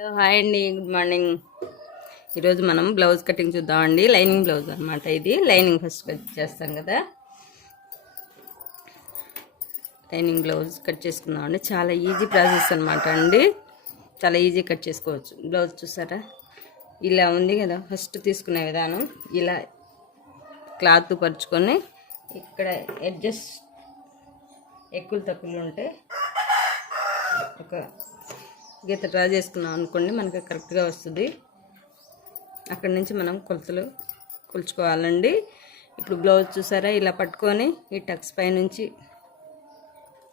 Hi అండి good morning ఈరోజు మనం బ్లౌజ్ కటింగ్ చూద్దామండి. లైనింగ్ బ్లౌజ్ అనమాట ఇది. లైనింగ్ ఫస్ట్ కట్ చేస్తాం కదా. లైనింగ్ బ్లౌజ్ కట్ చేసుకుందామండి చాలా ఈజీ ప్రాసెస్ అనమాట అండి. చాలా ఈజీ కట్ చేసుకోవచ్చు. బ్లౌజ్ చూసారా? ఇలా ఉంది కదా ఫస్ట్ తీసుకునే విధానం. ఇలా క్లాత్ పరుచుకొని ఇక్కడ అడ్జస్ట్ ఎక్కులు తక్కువలు ఉంటే ఒక గీత డ్రా చేసుకున్నాం అనుకోండి మనకి కరెక్ట్గా వస్తుంది. అక్కడి నుంచి మనం కొలతలు కొలుచుకోవాలండి. ఇప్పుడు బ్లౌజ్ చూసారా? ఇలా పట్టుకొని ఈ టక్స్ పై నుంచి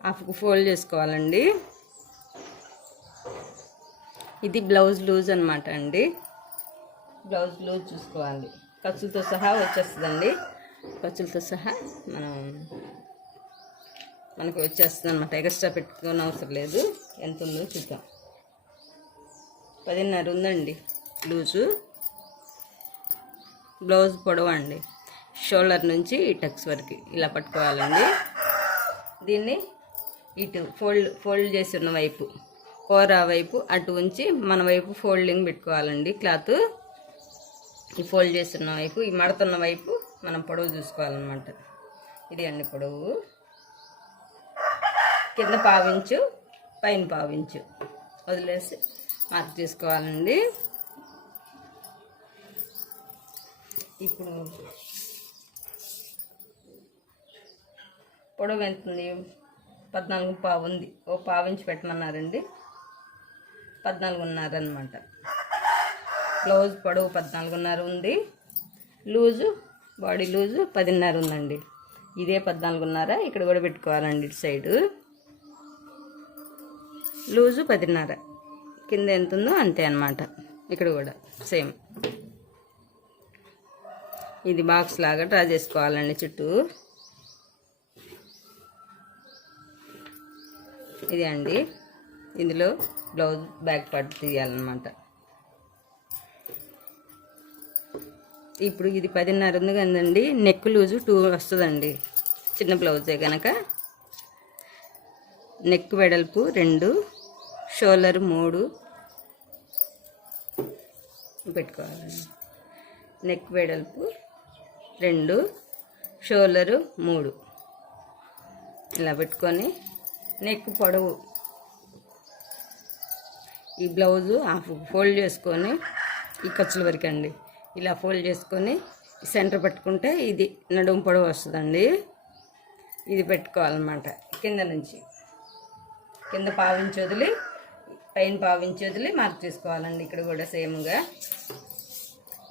హాఫ్కు ఫోల్డ్ చేసుకోవాలండి. ఇది బ్లౌజ్ లూజ్ అనమాట అండి. బ్లౌజ్ లూజ్ చూసుకోవాలి. ఖర్చులతో సహా వచ్చేస్తుందండి. ఖర్చులతో సహా మనం మనకు వచ్చేస్తుంది అనమాట ఎక్స్ట్రా పెట్టుకోని అవసరం లేదు. ఎంత ఉందో చూద్దాం. పదిన్నర ఉందండి లూజు. బ్లౌజ్ పొడవు అండి. షోల్డర్ నుంచి ఈ టక్స్ వరకు ఇలా పట్టుకోవాలండి. దీన్ని ఇటు ఫోల్డ్ ఫోల్డ్ చేసి ఉన్న వైపు కూర వైపు అటు ఉంచి మన వైపు ఫోల్డింగ్ పెట్టుకోవాలండి క్లాత్. ఈ ఫోల్డ్ చేస్తున్న వైపు ఈ మడుతున్న వైపు మనం పొడవు చూసుకోవాలన్నమాట. ఇది అండి పొడవు. కింద పావించు పైన పావించు. వదిలేసి మార్క్ చేసుకోవాలండి. ఇప్పుడు పొడవు ఎంతుంది పద్నాలుగు పావు ఉంది. ఓ పావించి పెట్టమన్నారండి. పద్నాలుగున్నర అనమాట బ్లౌజ్ పొడవు పద్నాలుగున్నర ఉంది. లూజు బాడీ లూజు పదిన్నర ఉందండి. ఇదే పద్నాలుగున్నర. ఇక్కడ కూడా పెట్టుకోవాలండి ఇటు సైడు. లూజు పదిన్నర. కింద ఎంత ఉందో అంతే అనమాట ఇక్కడ కూడా సేమ్. ఇది బాక్స్ లాగా డ్రా చేసుకోవాలండి చుట్టూ. ఇది అండి. ఇందులో బ్లౌజ్ బ్యాక్ పార్ట్ తీయాలన్నమాట. ఇప్పుడు ఇది పదిన్నర ఉంది కదండి. నెక్ లూజు టూ వస్తుందండి. చిన్న బ్లౌజే కనుక నెక్ వెడల్పు రెండు. షోలర్ మూడు. పెట్టుకోవాలండి నెక్ వెడల్పు రెండు షోలరు మూడు. ఇలా పెట్టుకొని నెక్ పొడవు. ఈ బ్లౌజు హాఫ్ ఫోల్డ్ చేసుకొని ఈ ఖర్చుల వరకు అండి. ఇలా ఫోల్డ్ చేసుకొని సెంటర్ పెట్టుకుంటే ఇది నడుము పొడవు వస్తుందండి. ఇది పెట్టుకోవాలన్నమాట. కింద నుంచి. కింద పావించి వదిలి పైన పావించి వదిలి మార్క్ చేసుకోవాలండి ఇక్కడ కూడా సేమ్గా.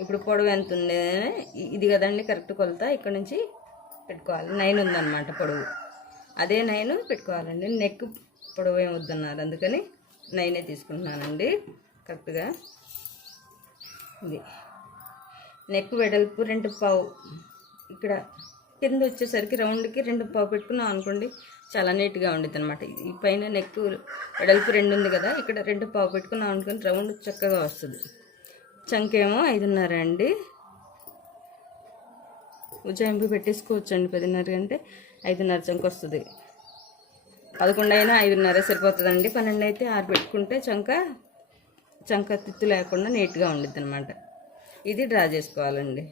ఇప్పుడు పొడవు ఎంత ఉంది? ఇది కదండి కరెక్ట్ కొలత. ఇక్కడ నుంచి పెట్టుకోవాలి. నైన్ ఉందన్నమాట పొడవు. అదే నైన్ పెట్టుకోవాలండి. నెక్ పొడవు ఏం వద్దన్నారు అందుకని నైనే తీసుకుంటున్నానండి. కరెక్ట్గా. ఇది. నెక్ వెడల్పు రెండు పావు. ఇక్కడ కింద వచ్చేసరికి రౌండ్కి రెండు పావు పెట్టుకున్నాం అనుకోండి చాలా నీట్గా ఉండిద్ది అనమాట ఈ పైన నెక్ వెడల్పు రెండు ఉంది కదా ఇక్కడ రెండు పావు పెట్టుకున్నాం అనుకుని రౌండ్ చక్కగా వస్తుంది. చంకేమో ఐదున్నర అండి. ఉజ్జాయింపు పెట్టేసుకోవచ్చు అండి పదిన్నర అంటే ఐదున్నర చంక వస్తుంది. పదకొండు అయినా ఐదున్నర సరిపోతుందండి. పన్నెండు అయితే ఆరు పెట్టుకుంటే చంక చంక తిత్తు లేకుండా నీట్గా ఉండిద్ది అనమాట ఇది డ్రా చేసుకోవాలండి.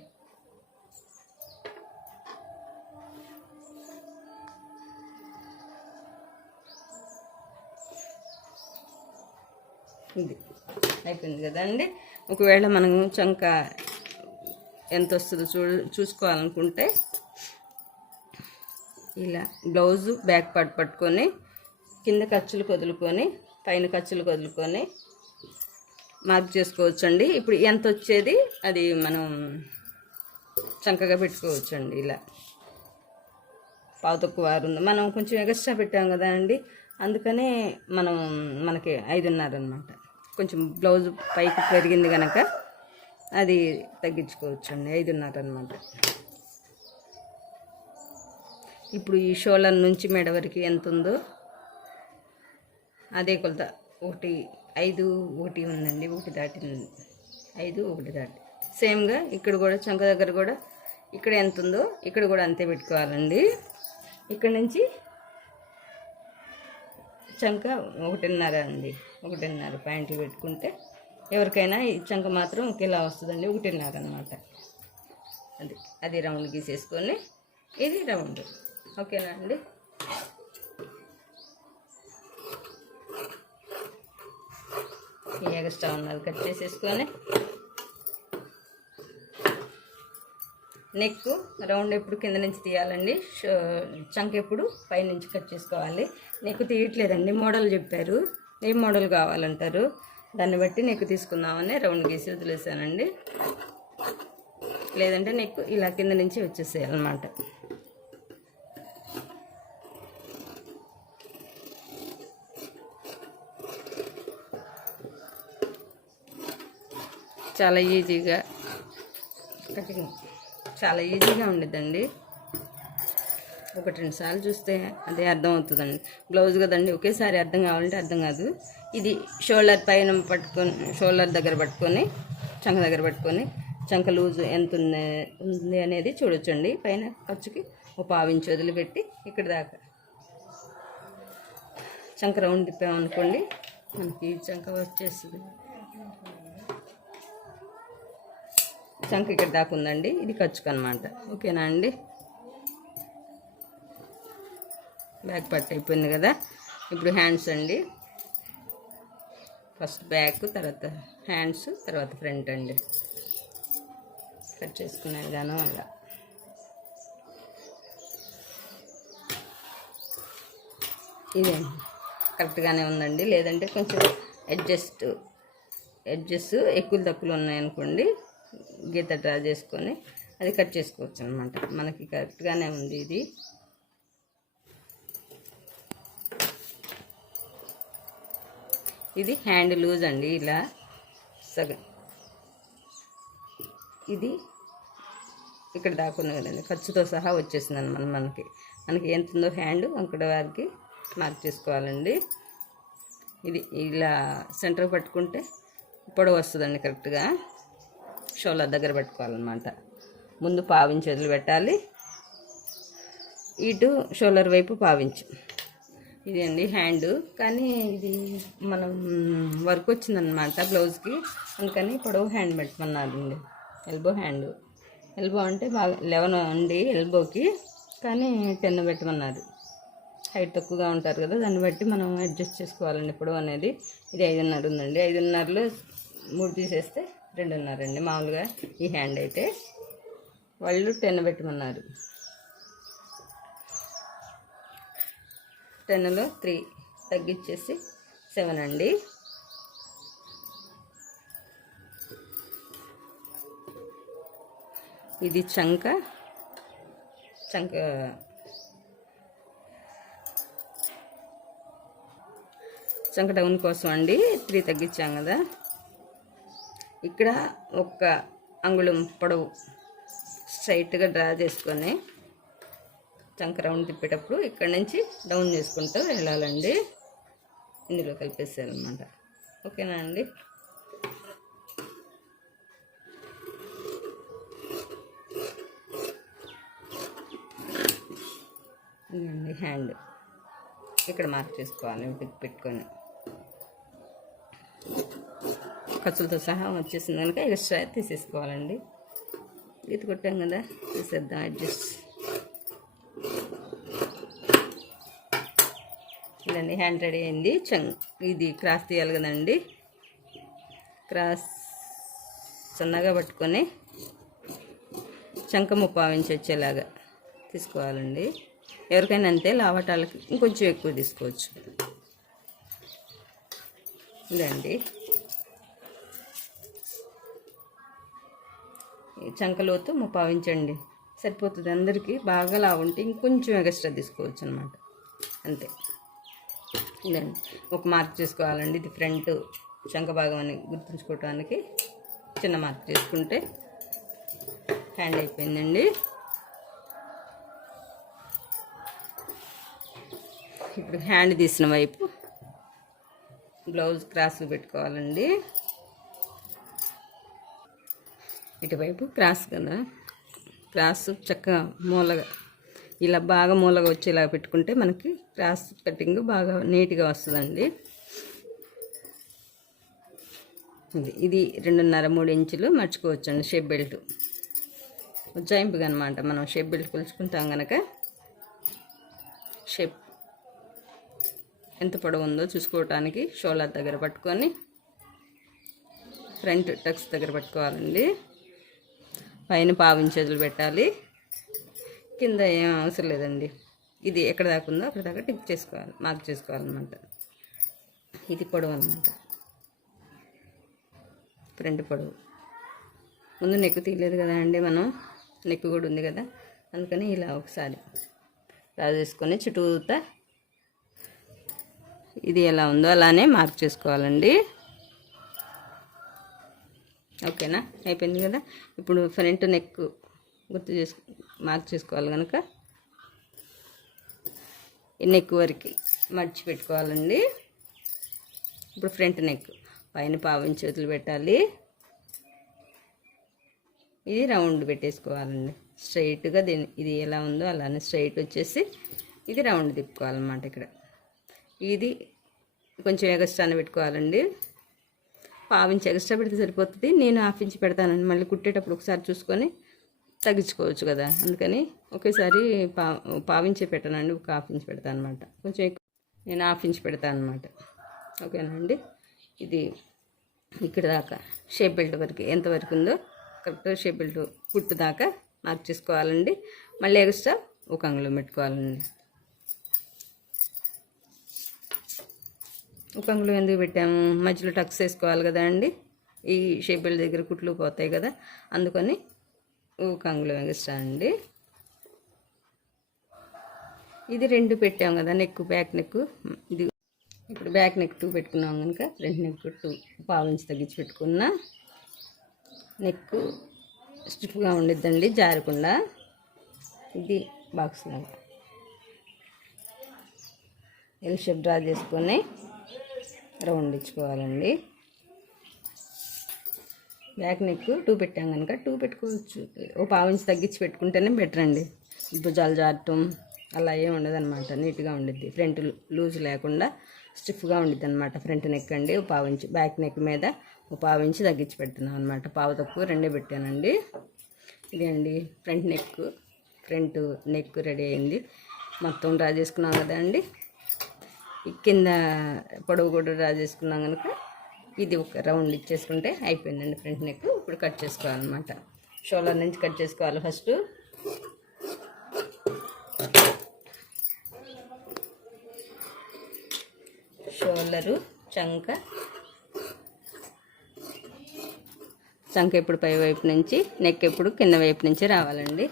ఇది అయిపోయింది కదండి? ఒకవేళ మనం చంక ఎంత వస్తుందో చూ చూసుకోవాలనుకుంటే ఇలా బ్లౌజు బ్యాక్ పార్ట్ పట్టుకొని కింద ఖర్చులు వదులుకొని పైన ఖర్చులు వదులుకొని మార్క్ చేసుకోవచ్చండి. ఇప్పుడు ఎంత వచ్చేది? అది మనం చంకగా పెట్టుకోవచ్చండి ఇలా. పావు తక్కువ ఉంది. మనం కొంచెం ఎగస్ట్రా పెట్టాం కదా అండి? అందుకనే మనం మనకి ఐదున్నర అనమాట కొంచెం బ్లౌజ్ పైకి పెరిగింది కనుక అది తగ్గించుకోవచ్చు అండి ఐదున్నర అనమాట ఇప్పుడు ఈ షోల నుంచి మెడ వరకు ఎంత ఉందో అదే కొలత ఒకటి ఐదు ఒకటి ఉందండి ఒకటి దాటింది. ఐదు ఒకటి దాటి. సేమ్గా ఇక్కడ కూడా చంక దగ్గర కూడా ఇక్కడ ఎంత ఉందో ఇక్కడ కూడా అంతే పెట్టుకోవాలండి. ఇక్కడ నుంచి చంక ఒకటిన్నర అండి. ఒకటిన్నర పాయింట్లు పెట్టుకుంటే ఎవరికైనా ఈ చంక మాత్రం ఒకేలా వస్తుందండి ఒకటిన్నర అనమాట అది అది రౌండ్ గీసేసుకొని ఇది రౌండ్. ఓకేనా అండి? ఈ ఎక్స్ట్రా ఉన్నది కట్ చేసేసుకొని నెక్ రౌండ్ ఎప్పుడు కింద నుంచి తీయాలండి షో- చంక ఎప్పుడు పైనుంచి కట్ చేసుకోవాలి. నెక్ తీయట్లేదండి మోడల్ చెప్పారు. ఏ మోడల్ కావాలంటారు. దాన్ని బట్టి నెక్ తీసుకుందామని రౌండ్ గీసి వదిలేసానండి. లేదంటే నెక్ ఇలా కింద నుంచి వచ్చేసేయాలన్నమాట. చాలా ఈజీగా కటింగ్ చాలా ఈజీగా ఉండిద్దండి. ఒకటి రెండు సార్లు చూస్తే అదే అర్థం అవుతుందండి. బ్లౌజ్ కదండి ఒకేసారి అర్థం కావాలంటే అర్థం కాదు. ఇది షోల్డర్ పైన పట్టుకొని షోల్డర్ దగ్గర పట్టుకొని చంక దగ్గర పట్టుకొని చంక లూజ్ ఎంత ఉంది ఉంది అనేది చూడొచ్చండి. పైన ఖర్చుకి ఒక పావించి వదిలిపెట్టి ఇక్కడ దాకా. చంక రౌండ్ తిప్పామనుకోండి మనకి చంక వచ్చేస్తుంది. చంక ఇక్కడ దాకా ఉందండి. ఇది ఖర్చుకు అనమాట ఓకేనా అండి? బ్యాక్ పట్టు అయిపోయింది కదా. ఇప్పుడు హ్యాండ్స్ అండి. ఫస్ట్ బ్యాక్ తర్వాత హ్యాండ్స్ తర్వాత ఫ్రంట్ అండి. కట్ చేసుకునే విధానం అలా. ఇదే కరెక్ట్గానే ఉందండి. లేదంటే కొంచెం అడ్జస్ట్ ఎడ్జెస్ ఎక్కువ తక్కువలు ఉన్నాయనుకోండి గీత డ్రా చేసుకొని అది కట్ చేసుకోవచ్చు అనమాట మనకి కరెక్ట్గానే ఉంది ఇది. ఇది హ్యాండ్ లూజ్ అండి ఇలా సగం ఇది ఇక్కడ దాకా ఉంది కదండి ఖర్చుతో సహా వచ్చేసింది అనమాట మనకి. మనకి ఎంత ఉందో హ్యాండ్ అక్కడ వారికి మార్క్ చేసుకోవాలండి. ఇది ఇలా సెంటర్ పట్టుకుంటే పొడవు వస్తుందండి కరెక్ట్గా. షోల్డర్ దగ్గర పెట్టుకోవాలన్నమాట. ముందు పావించి వదిలిపెట్టాలి. ఇటు షోలర్ వైపు పావించు. ఇది అండి హ్యాండ్. కానీ ఇది మనం వర్క్ వచ్చిందనమాట బ్లౌజ్కి. అందుకని పొడవు హ్యాండ్ పెట్టమన్నారండి. Elbow hand. ఎల్బో అంటే బాగా లెవెన్ అండి ఎల్బోకి. కానీ టెన్ పెట్టమన్నారు. హైట్ తక్కువగా ఉంటారు కదా దాన్ని బట్టి మనం అడ్జస్ట్ చేసుకోవాలండి పొడవు అనేది. ఇది ఐదున్నర ఉందండి. ఐదున్నరలో మూడు తీసేస్తే రెండున్నర అండి మామూలుగా ఈ హ్యాండ్ అయితే. వాళ్ళు టెన్ పెట్టమన్నారు. టెన్లో త్రీ తగ్గించేసి సెవెన్ అండి. ఇది చంక చంక చంక డౌన్ కోసం అండి త్రీ తగ్గించాం కదా. ఇక్కడ ఒక్క అంగుళం పొడవు స్ట్రైట్గా డ్రా చేసుకొని చంక రౌండ్ తిప్పేటప్పుడు ఇక్కడ నుంచి డౌన్ చేసుకుంటూ వెళ్ళాలండి. ఇందులో కలిపేసేయాలన్నమాట. ఓకేనా అండి? ఇదండి హ్యాండ్. ఇక్కడ మార్క్ చేసుకోవాలి పెట్- పెట్టుకొని. ఖర్చులతో సహా వచ్చేసింది కనుక ఎక్స్ట్రా తీసేసుకోవాలండి. ఇది కొట్టాం కదా తీసేద్దాం అడ్జస్ట్. ఇదండి హ్యాండ్ రెడీ అయింది. చంగ్ ఇది క్రాస్ తీయాలి కదండి. క్రాస్ సన్నగా పట్టుకొని చంక ముప్పావించి వచ్చేలాగా తీసుకోవాలండి. ఎవరికైనా అంతే లావటాలకి ఇంకొంచెం ఎక్కువ తీసుకోవచ్చు. ఇదండి. చంకలోతు ముప్పావించండి సరిపోతుంది అందరికీ. బాగా లావుంటే ఇంకొంచెం ఎక్స్ట్రా తీసుకోవచ్చు అనమాట అంతే. ఇదండి ఒక మార్క్ చేసుకోవాలండి. ఇది ఫ్రంట్ శంఖ భాగం అని గుర్తుంచుకోవటానికి చిన్న మార్క్ చేసుకుంటే హ్యాండ్ అయిపోయిందండి. ఇప్పుడు హ్యాండ్ తీసిన వైపు బ్లౌజ్ క్రాస్ పెట్టుకోవాలండి. ఇటువైపు క్రాస్ కదా. క్రాస్ చక్కగా మూలగా ఇలా బాగా మూలగా వచ్చేలా పెట్టుకుంటే మనకి క్రాస్ కటింగ్ బాగా నీట్గా వస్తుందండి. ఇది ఇది రెండున్నర మూడు ఇంచులు మర్చుకోవచ్చు అండి షేప్ బెల్ట్. ఉజ్జాయింపుగా అనమాట మనం షేప్ బెల్ట్ కొలుచుకుంటాం కనుక షేప్ ఎంత పొడవు ఉందో చూసుకోవటానికి షోలార్ దగ్గర పట్టుకొని ఫ్రంట్ టక్స్ దగ్గర పట్టుకోవాలండి. పైన పావించేతులు పెట్టాలి. కింద ఏం అవసరం లేదండి. ఇది ఎక్కడ దాకా ఉందో అక్కడ దాకా టిప్ చేసుకోవాలి మార్క్ చేసుకోవాలన్నమాట. ఇది పొడవు అనమాట ఫ్రంట్ పొడవు. ముందు నెక్ తీయలేదు కదా అండి మనం నెక్ కూడా ఉంది కదా. అందుకని ఇలా ఒకసారి రాజేసుకొని చుట్టూతా ఇది ఎలా ఉందో అలానే మార్క్ చేసుకోవాలండి. ఓకేనా? అయిపోయింది కదా? ఇప్పుడు ఫ్రంట్ నెక్ గుర్తు చేసుకు మార్క్ చేసుకోవాలి కనుక ఈ నెక్ వరకు మర్చి పెట్టుకోవాలండి. ఇప్పుడు ఫ్రంట్ నెక్ పైన పావించి చేతులు పెట్టాలి. ఇది రౌండ్ పెట్టేసుకోవాలండి. స్ట్రైట్గా దీని ఇది ఎలా ఉందో అలానే స్ట్రైట్ వచ్చేసి ఇది రౌండ్ తిప్పుకోవాలన్నమాట ఇక్కడ. ఇది కొంచెం ఎగస్ట్రాన పెట్టుకోవాలండి. పావించి ఎగస్ట్రా పెడితే సరిపోతుంది. నేను హాఫ్ ఇంచ్ పెడతానండి. మళ్ళీ కుట్టేటప్పుడు ఒకసారి చూసుకొని తగ్గించుకోవచ్చు కదా. అందుకని ఒకేసారి పా పావించి పెట్టానండి ఒక హాఫ్ ఇంచ్ పెడతాను అనమాట కొంచెం ఎక్కువ నేను హాఫ్ ఇంచ్ పెడతాను అనమాట ఓకేనండి ఇది ఇక్కడ దాకా షేప్ బెల్ట్ వరకు ఎంతవరకు ఉందో కరెక్ట్ షేప్ బెల్ట్ కుట్టు దాకా మార్క్ చేసుకోవాలండి. మళ్ళీ ఎక్స్ట్రా ఒక అంగుళం పెట్టుకోవాలండి. ఒక అంగుళం ఎందుకు పెట్టాము మధ్యలో టక్స్ వేసుకోవాలి కదా అండి. ఈ షేప్ బెల్ట్ దగ్గర కుట్లు పోతాయి కదా. అందుకని ఒక అంగుళం ఎక్స్ట్రా అండి. ఇది రెండు పెట్టాం కదా నెక్ బ్యాక్ నెక్ ఇది ఇప్పుడు బ్యాక్ నెక్ టూ పెట్టుకున్నాం కనుక ఫ్రంట్ నెక్ టూ పావు ఇంచ్ తగ్గించి పెట్టుకున్న. నెక్ స్టిఫ్గా ఉండిద్దండి జారకుండా. ఇది బాక్స్ లాగా. ఎల్ షేప్ డ్రా చేసుకొని రౌండ్ ఇచ్చుకోవాలండి. బ్యాక్ నెక్ టూ పెట్టాం కనుక. టూ పెట్టుకోవచ్చు. ఓ పావు తగ్గించి పెట్టుకుంటేనే బెటర్ అండి. భుజాలు జారటం అలా ఏం ఉండదు అనమాట నీట్గా ఉండిద్ది. ఫ్రంట్ లూజ్ లేకుండా స్టిఫ్గా ఉండిద్ది అనమాట ఫ్రంట్ నెక్ అండి. ఓ పావు బ్యాక్ నెక్ మీద ఓ పావు తగ్గించి పెడుతున్నాం అనమాట పావు తక్కువ రెండే పెట్టానండి. ఇది అండి. Front neck front neck ready అయింది. మొత్తం డ్రా చేసుకున్నాం కదా అండి. కింద పొడవు కూడా డ్రా చేసుకున్నాం కనుక ఇది ఒక రౌండ్ ఇచ్చేసుకుంటే అయిపోయిందండి ఫ్రంట్ నెక్. ఇప్పుడు కట్ చేసుకోవాలన్నమాట. షోల్డర్ నుంచి కట్ చేసుకోవాలి ఫస్ట్. షోల్డరు చంక. చంక ఎప్పుడు పై వైపు నుంచి నెక్ ఎప్పుడు కింద వైపు నుంచి రావాలండి.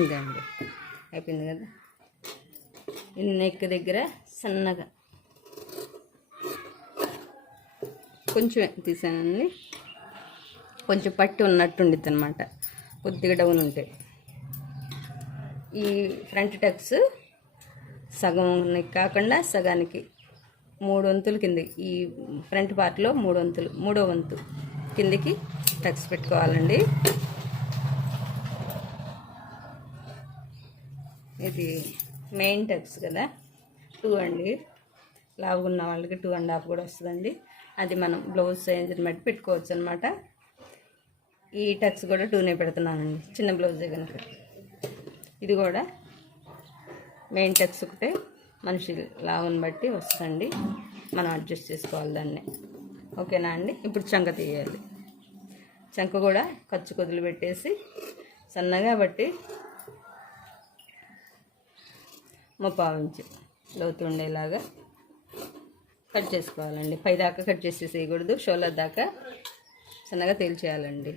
ఇదండి. అయిపోయింది కదా? ఈ నెక్ దగ్గర సన్నగా. కొంచెం తీసానండి. కొంచెం పట్టి ఉన్నట్టు ఉండిద్ది అనమాట కొద్దిగా డౌన్ ఉంటాయి. ఈ ఫ్రంట్ టక్స్ సగం కాకుండా సగానికి మూడు వంతులు కింద ఈ ఫ్రంట్ పార్ట్లో మూడు వంతులు మూడో వంతు కిందికి టక్స్ పెట్టుకోవాలండి. మనకి మెయిన్ టక్స్ కదా. టూ అండి లావుగా ఉన్న వాళ్ళకి టూ అండ్ హాఫ్ కూడా వస్తుందండి. అది మనం బ్లౌజ్ సైజుని బట్టి పెట్టుకోవచ్చు అనమాట ఈ టక్స్ కూడా టూనే పెడుతున్నానండి. చిన్న బ్లౌజే కనుక. ఇది కూడా మెయిన్ టక్స్ ఒకటే. మనిషి లావుని బట్టి వస్తుందండి. మనం అడ్జస్ట్ చేసుకోవాలి దాన్ని. ఓకేనా అండి? ఇప్పుడు చంక తీయాలి. చంక కూడా ఖర్చు కొదులు పెట్టేసి సన్నగా బట్టి ఇంచు లోతు ఉండేలాగా కట్ చేసుకోవాలండి. పై దాకా కట్ చేసేసేయకూడదు షోలర్ దాకా సన్నగా తేల్చేయాలండి.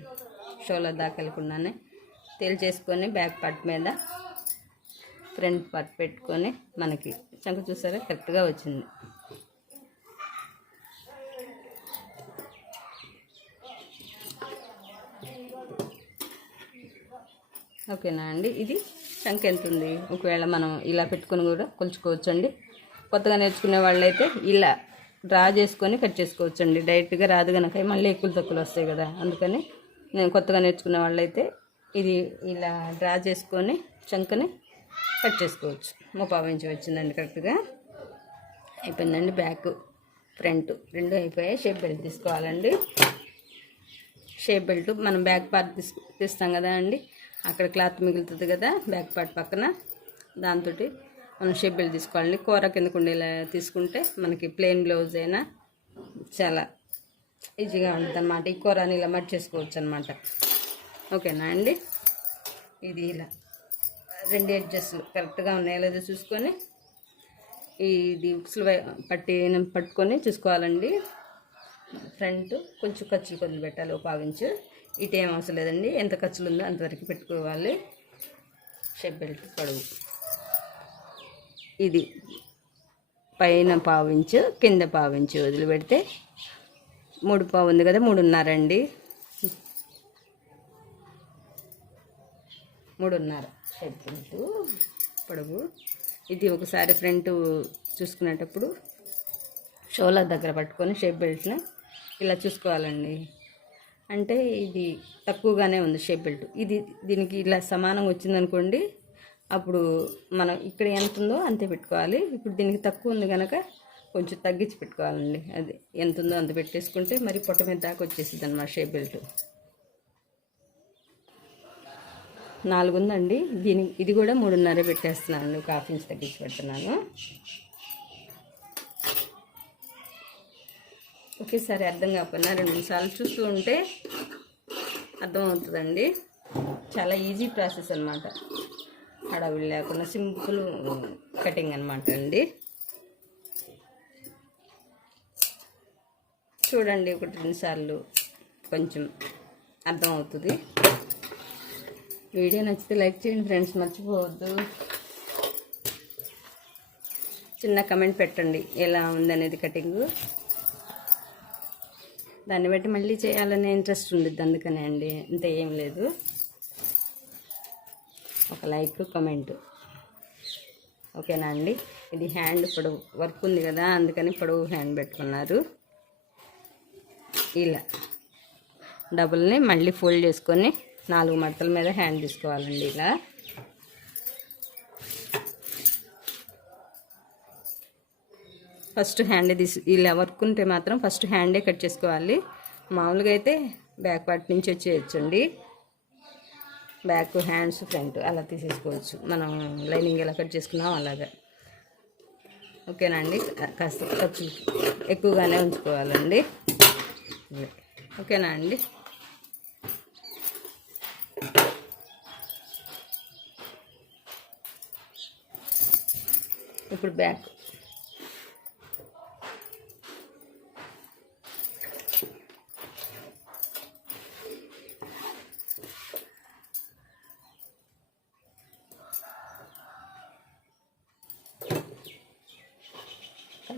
షోలర్ దాకా వెళ్ళకుండానే తేల్చేసుకొని బ్యాక్ పార్ట్ మీద ఫ్రంట్ పార్ట్ పెట్టుకొని మనకి చంక చూసారా? కరెక్ట్గా వచ్చింది. ఓకేనా అండి? ఇది శంఖ ఎంత ఉంది ఒకవేళ మనం ఇలా పెట్టుకొని కూడా కొలుచుకోవచ్చు అండి కొత్తగా నేర్చుకునే వాళ్ళైతే ఇలా డ్రా చేసుకొని కట్ చేసుకోవచ్చు అండి డైరెక్ట్గా రాదు కనుక మళ్ళీ ఎక్కువ తక్కువలు వస్తాయి కదా. అందుకని నేను కొత్తగా నేర్చుకునే వాళ్ళైతే ఇది ఇలా డ్రా చేసుకొని శంఖని కట్ చేసుకోవచ్చు. ముప్పావు ఇంచు వచ్చిందండి కరెక్ట్గా. అయిపోయిందండి బ్యాక్ ఫ్రంట్ రెండు అయిపోయాయి. షేప్ బెల్ట్ తీసుకోవాలండి. షేప్ బెల్ట్ మనం బ్యాక్ పార్ట్ తీసు తీస్తాం కదా అండి. అక్కడ క్లాత్ మిగులుతుంది కదా బ్యాక్ పార్ట్ పక్కన. దాంతో మనం షేప్ తీసుకోవాలండి కూర కిందకు ఉండేలా తీసుకుంటే మనకి ప్లెయిన్ బ్లౌజ్ అయినా చాలా ఈజీగా ఉంటుంది అనమాట ఈ కూరని ఇలా మట్ చేసుకోవచ్చు అనమాట ఓకేనా అండి? ఇది ఇలా రెండు అడ్జస్ట్లు కరెక్ట్గా ఉన్నాయో లేదో చూసుకొని ఇది ఉక్సులు పట్టి పట్టుకొని చూసుకోవాలండి. ఫ్రంట్ కొంచెం ఖర్చులు కొద్దిగా పెట్టాలి ఒక పావించు ఇటు ఏం అవసరం లేదండి. ఎంత ఖర్చులు ఉందో అంతవరకు పెట్టుకోవాలి. షెప్ బెల్ట్ పొడవు. ఇది పైన పావించు కింద పావించు వదిలిపెడితే మూడు పావు ఉంది కదా మూడున్నరండి మూడున్నర షెప్ బెల్ట్ పొడవు. ఇది ఒకసారి ఫ్రంట్ చూసుకునేటప్పుడు షోలర్ దగ్గర పట్టుకొని షేప్ బెల్ట్ని ఇలా చూసుకోవాలండి. అంటే ఇది తక్కువగానే ఉంది షేప్ బెల్ట్. ఇది దీనికి ఇలా సమానంగా వచ్చిందనుకోండి అప్పుడు మనం ఇక్కడ ఎంత ఉందో అంతే పెట్టుకోవాలి. ఇప్పుడు దీనికి తక్కువ ఉంది కనుక కొంచెం తగ్గించి పెట్టుకోవాలండి. అది ఎంత ఉందో అంత పెట్టేసుకుంటే మరి పొట్ట మీద దాకా వచ్చేసింది అనమాట షేప్ బెల్ట్. నాలుగు ఉందండి దీని ఇది కూడా మూడున్నర పెట్టేస్తున్నాను. ఒక హాఫ్ ఇంచ్ తగ్గించి పెడుతున్నాను. ఒకేసారి అర్థం కాకపోయినా రెండు సార్లు చూస్తూ ఉంటే అర్థమవుతుందండి. చాలా ఈజీ ప్రాసెస్ అనమాట హడావిడి లేకుండా సింపుల్ కటింగ్ అనమాట అండి. చూడండి ఒకటి రెండు సార్లు కొంచెం అర్థమవుతుంది. వీడియో నచ్చితే లైక్ చేయండి ఫ్రెండ్స్ మర్చిపోవద్దు. చిన్న కమెంట్ పెట్టండి ఎలా ఉందనేది కటింగ్. దాన్ని బట్టి మళ్ళీ చేయాలనే ఇంట్రెస్ట్ ఉండిద్ది అందుకనే అండి. ఇంత ఏం లేదు. ఒక లైక్ కమెంట్. ఓకేనా అండి? ఇది హ్యాండ్ పొడవు వర్క్ ఉంది కదా అందుకని పొడవు హ్యాండ్ పెట్టుకున్నారు. ఇలా. డబుల్ని మళ్ళీ ఫోల్డ్ చేసుకొని నాలుగు మడతల మీద హ్యాండ్ తీసుకోవాలండి ఇలా. ఫస్ట్ హ్యాండే తీసి ఇలా వర్క్ ఉంటే మాత్రం ఫస్ట్ హ్యాండే కట్ చేసుకోవాలి. మామూలుగా అయితే బ్యాక్ పార్ట్ నుంచి వచ్చేయచ్చండి. బ్యాక్ హ్యాండ్స్ ఫ్రంట్ అలా తీసేసుకోవచ్చు. మనం లైనింగ్ ఎలా కట్ చేసుకున్నాం అలాగా. ఓకేనా అండి? కాస్త ఖర్చు ఎక్కువగానే ఉంచుకోవాలండి. ఓకేనా అండి? ఇప్పుడు బ్యాక్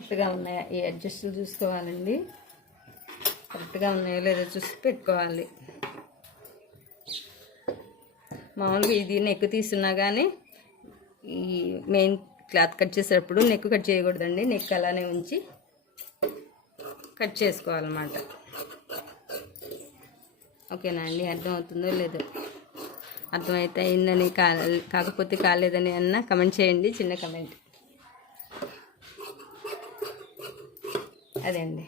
కరెక్ట్గా ఉన్నాయా? ఈ అడ్జస్ట్లు చూసుకోవాలండి. కరెక్ట్గా ఉన్నాయో లేదో చూసి పెట్టుకోవాలి. మామూలుగా ఇది నెక్ తీస్తున్నా కానీ ఈ మెయిన్ క్లాత్ కట్ చేసేటప్పుడు నెక్ కట్ చేయకూడదండి. నెక్ అలానే ఉంచి కట్ చేసుకోవాలన్నమాట. ఓకేనా అండి? అర్థమవుతుందో లేదో? అర్థమైతే అయిందని కా కాకపోతే కాలేదని అన్న కమెంట్ చేయండి. చిన్న కమెంట్. అదే అండి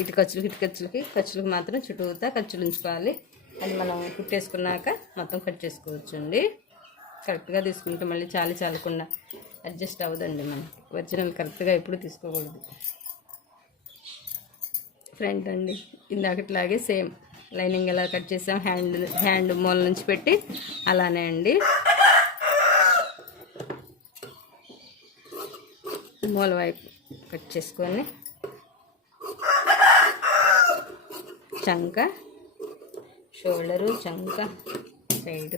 ఇటు ఖర్చులకి ఇటు ఖర్చులకి ఖర్చులకు మాత్రం చుట్టూతా ఖర్చులు ఉంచుకోవాలి. అది మనం కుట్టేసుకున్నాక మొత్తం కట్ చేసుకోవచ్చు అండి కరెక్ట్గా తీసుకుంటే మళ్ళీ చాలి చాలకుండా అడ్జస్ట్ అవ్వదండి మనకి ఒరిజినల్ కరెక్ట్గా ఎప్పుడు తీసుకోకూడదు. ఫ్రంట్ అండి. ఇందాకట్లాగే సేమ్ లైనింగ్ ఎలా కట్ చేసాం? హ్యాండ్ హ్యాండ్ మూల నుంచి పెట్టి అలానే అండి. మూల వైపు కట్ చేసుకొని చంక షోల్డరు చంక సైడ్.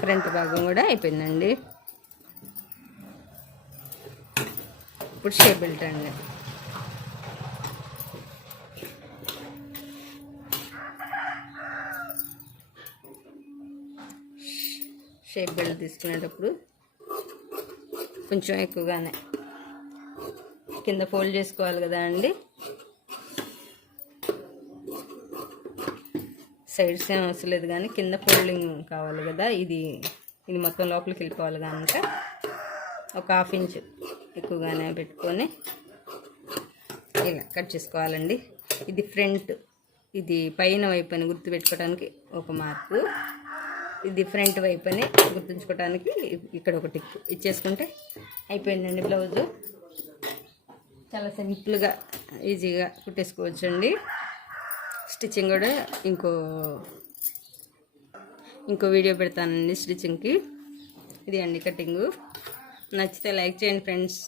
ఫ్రంట్ భాగం కూడా అయిపోయిందండి. ఇప్పుడు షేప్ బెల్ట్ అండి. షేప్ బెల్ట్ తీసుకునేటప్పుడు కొంచెం ఎక్కువగానే కింద ఫోల్డ్ చేసుకోవాలి కదా అండి. సైడ్స్ ఏం అవసరం లేదు కానీ కింద ఫోల్డింగ్ కావాలి కదా. ఇది ఇది మొత్తం లోపలికి వెళ్ళిపోవాలి కనుక ఒక హాఫ్ ఇంచ్ ఎక్కువగానే పెట్టుకొని ఇలా కట్ చేసుకోవాలండి. ఇది ఫ్రంట్ ఇది పైన వైపు అని గుర్తుపెట్టుకోవడానికి ఒక మార్కు. ఇది ఫ్రంట్ వైపు అని గుర్తుంచుకోవడానికి ఇక్కడ ఒక టిక్ ఇచ్చేసుకుంటే అయిపోయిందండి బ్లౌజు. చాలా సింపుల్గా ఈజీగా కుట్టేసుకోవచ్చు అండి స్టిచ్చింగ్ కూడా ఇంకో ఇంకో వీడియో పెడతానండి స్టిచ్చింగ్కి. ఇది అండి కటింగు. నచ్చితే లైక్ చేయండి ఫ్రెండ్స్.